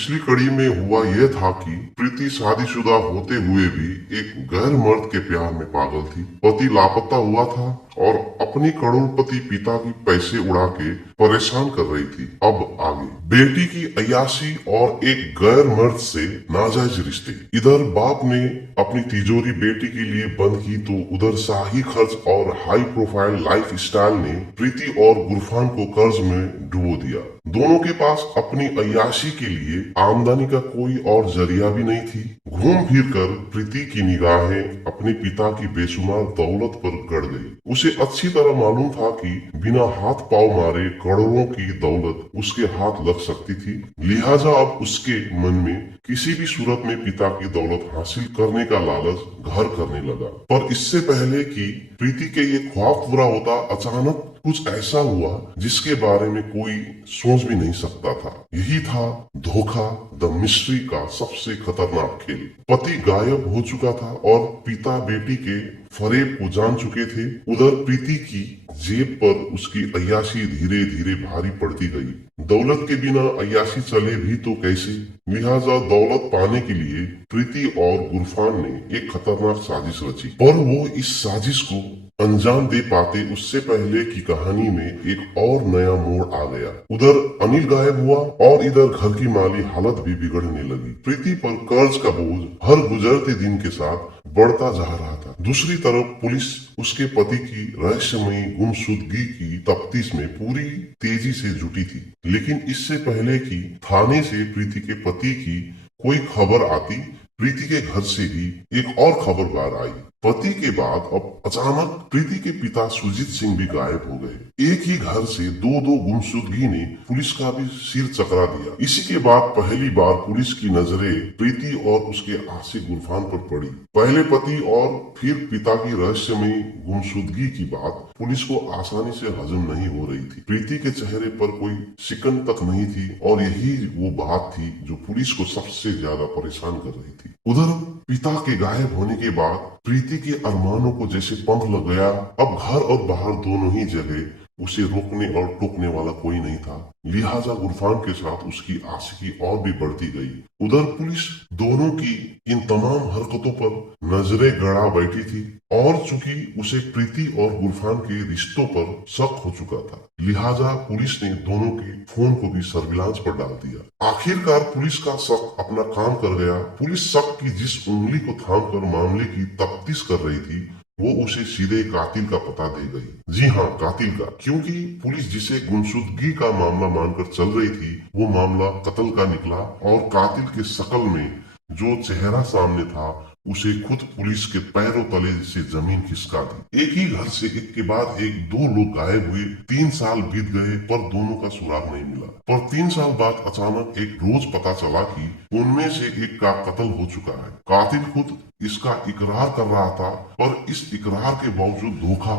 पिछली कड़ी में हुआ यह था कि प्रीति शादीशुदा होते हुए भी एक गैर मर्द के प्यार में पागल थी। पति लापता हुआ था और अपनी करोड़पति पिता की पैसे उड़ा के परेशान कर रही थी। अब आगे बेटी की अय्याशी और एक गैर मर्द से नाजायज रिश्ते। इधर बाप ने अपनी तिजोरी बेटी के लिए बंद की तो उधर शाही खर्च और हाई प्रोफाइल लाइफ स्टाइल ने प्रीति और गुरफान को कर्ज में डुबो दिया। दोनों के पास अपनी अय्याशी के लिए आमदनी का कोई और जरिया भी नहीं थी। घूम फिर कर प्रीति की निगाहें अपने पिता की बेशुमार दौलत पर गड़ गई। उसे अच्छी तरह मालूम था कि बिना हाथ पांव मारे करोड़ों की दौलत उसके हाथ लग सकती थी। लिहाजा अब उसके मन में किसी भी सूरत में पिता की दौलत हासिल करने का लालच घर करने लगा। पर इससे पहले कि प्रीति के ये ख्वाब पूरा होता, अचानक कुछ ऐसा हुआ जिसके बारे में कोई सोच भी नहीं सकता था। यही था धोखा, द मिस्ट्री का सबसे खतरनाक खेल। पति गायब हो चुका था और पिता बेटी के फरेब को जान चुके थे। उधर प्रीति की जेब पर उसकी अय्याशी धीरे धीरे भारी पड़ती गई। दौलत के बिना अय्याशी चले भी तो कैसे। लिहाजा दौलत पाने के लिए प्रीति और गुरफान ने एक खतरनाक साजिश रची। पर वो इस साजिश को अंजाम दे पाते उससे पहले की कहानी में एक और नया मोड़ आ गया। उधर अनिल गायब हुआ और इधर घर की माली हालत भी बिगड़ने लगी। प्रीति पर कर्ज का बोझ हर गुजरते दिन के साथ बढ़ता जा रहा था। दूसरी तरफ पुलिस उसके पति की रहस्यमयी गुमशुदगी की तफ्तीश में पूरी तेजी से जुटी थी। लेकिन इससे पहले कि थाने से प्रीति के पति की कोई खबर आती, प्रीति के घर से भी एक और खबर बाहर आई। पति के बाद अब अचानक प्रीति के पिता सुजीत सिंह भी गायब हो गए। एक ही घर से दो दो गुमशुदगी ने पुलिस का भी सिर चकरा दिया। इसी के बाद पहली बार पुलिस की नजरें प्रीति और उसके आशिक गुरफान पर पड़ी। पहले पति और फिर पिता की रहस्यमयी गुमशुदगी की बात पुलिस को आसानी से हजम नहीं हो रही थी। प्रीति के चेहरे पर कोई शिकन तक नहीं थी और यही वो बात थी जो पुलिस को सबसे ज्यादा परेशान कर रही थी। उधर पिता के गायब होने के बाद प्रीति के अरमानों को जैसे पंख लग गया। अब घर और बाहर दोनों ही जगह उसे रोकने और टोकने वाला कोई नहीं था। लिहाजा गुरफान के साथ उसकी आशिकी और भी बढ़ती गई। उधर पुलिस दोनों की इन तमाम हरकतों पर नजरें गड़ा बैठी थी और चूंकि उसे प्रीति और गुरफान के रिश्तों पर शक हो चुका था, लिहाजा पुलिस ने दोनों के फोन को भी सर्विलांस पर डाल दिया। आखिरकार पुलिस का शक अपना काम कर गया। पुलिस शक की जिस उंगली को थाम कर मामले की तफ्तीश कर रही थी, वो उसे सीधे कातिल का पता दे गई। जी हाँ, कातिल का, क्योंकि पुलिस जिसे गुमशुदगी का मामला मानकर चल रही थी वो मामला कत्ल का निकला और कातिल के शकल में जो चेहरा सामने था उसे खुद पुलिस के पैरों तले से जमीन खिसका दी। एक ही घर से एक के बाद एक दो लोग गायब हुए। 3 साल बीत गए पर दोनों का सुराग नहीं मिला। पर 3 साल बाद अचानक एक रोज पता चला कि उनमें से एक का कत्ल हो चुका है। कातिल खुद इसका इकरार कर रहा था, पर इस इकरार के बावजूद धोखा,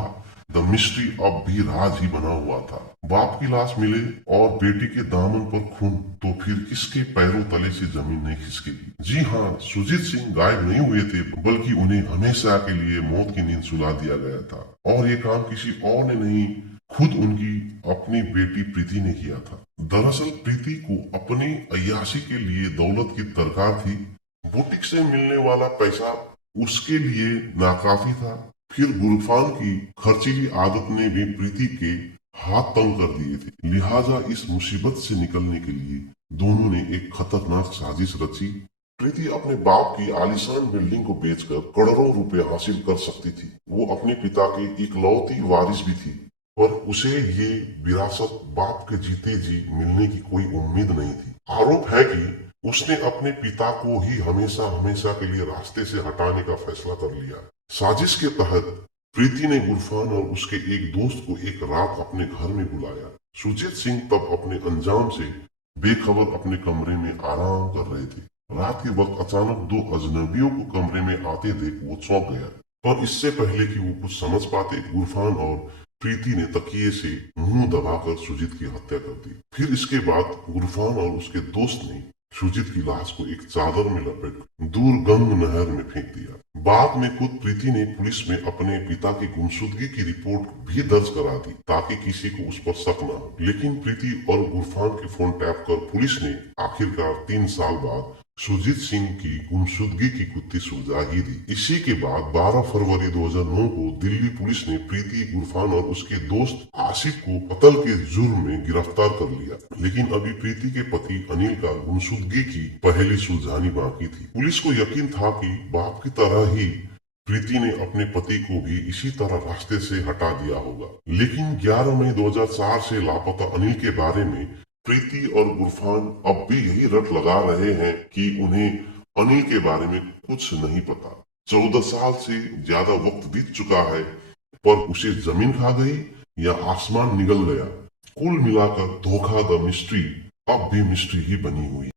द मिस्ट्री अब भी राज ही बना हुआ था। बाप की लाश मिले और बेटी के दामन पर खून, तो फिर किसके पैरों तले से जमीन नहीं खिसकेगी। जी हाँ, सुजीत सिंह गायब नहीं हुए थे, बल्कि उन्हें हमेशा के लिए मौत की नींद सुला दिया गया था। और ये काम किसी और ने नहीं, खुद उनकी अपनी बेटी प्रीति ने किया था। दरअसल प्रीति को अपनी अय्याशी के लिए दौलत की दरकार थी। बुटीक से मिलने वाला पैसा उसके लिए नाकाफी था। फिर गुरफान की खर्चीली आदत ने भी प्रीति के हाथ तंग कर दिए थे। लिहाजा इस मुसीबत से निकलने के लिए दोनों ने एक खतरनाक साजिश रची। प्रीति अपने बाप की आलीशान बिल्डिंग को बेचकर करोड़ों रुपए हासिल कर सकती थी। वो अपने पिता की इकलौती वारिस भी थी, पर उसे ये विरासत बाप के जीते जी मिलने की कोई उम्मीद नहीं थी। आरोप है कि उसने अपने पिता को ही हमेशा हमेशा के लिए रास्ते से हटाने का फैसला कर लिया। साजिश के तहत प्रीति ने गुरफान और उसके एक दोस्त को एक रात अपने घर में बुलाया। सुजीत सिंह तब अपने अंजाम से बेखबर अपने कमरे में आराम कर रहे थे। रात के वक्त अचानक दो अजनबियों को कमरे में आते देख वो चौंक गया। पर इससे पहले कि वो कुछ समझ पाते, गुरफान और प्रीति ने तकिए से मुंह दबाकर सुजीत की हत्या कर दी। फिर इसके बाद गुरफान और उसके दोस्त ने सुजीत की लाश को एक चादर में लपेट दूर गंग नहर में फेंक दिया। बाद में खुद प्रीति ने पुलिस में अपने पिता की गुमशुदगी की रिपोर्ट भी दर्ज करा दी ताकि किसी को उस पर शक न हो। लेकिन प्रीति और गुरफान के फोन टैप कर पुलिस ने आखिरकार 3 साल बाद सुरजीत सिंह की गुमशुदगी की गुत्थी सुलझा ही दी। इसी के बाद 12 फरवरी 2009 को दिल्ली पुलिस ने प्रीति, गुरफान और उसके दोस्त आसिफ को कत्ल के जुर्म में गिरफ्तार कर लिया। लेकिन अभी प्रीति के पति अनिल का गुमशुदगी की पहेली सुलझानी बाकी थी। पुलिस को यकीन था कि बाप की तरह ही प्रीति ने अपने पति को भी इसी तरह रास्ते से हटा दिया होगा। लेकिन 11 मई 2004 से लापता अनिल के बारे में प्रीति और गुरफान अब भी यही रट लगा रहे हैं कि उन्हें अनिल के बारे में कुछ नहीं पता। 14 साल से ज्यादा वक्त बीत चुका है, पर उसे जमीन खा गई या आसमान निगल गया। कुल मिलाकर धोखा द मिस्ट्री अब भी मिस्ट्री ही बनी हुई।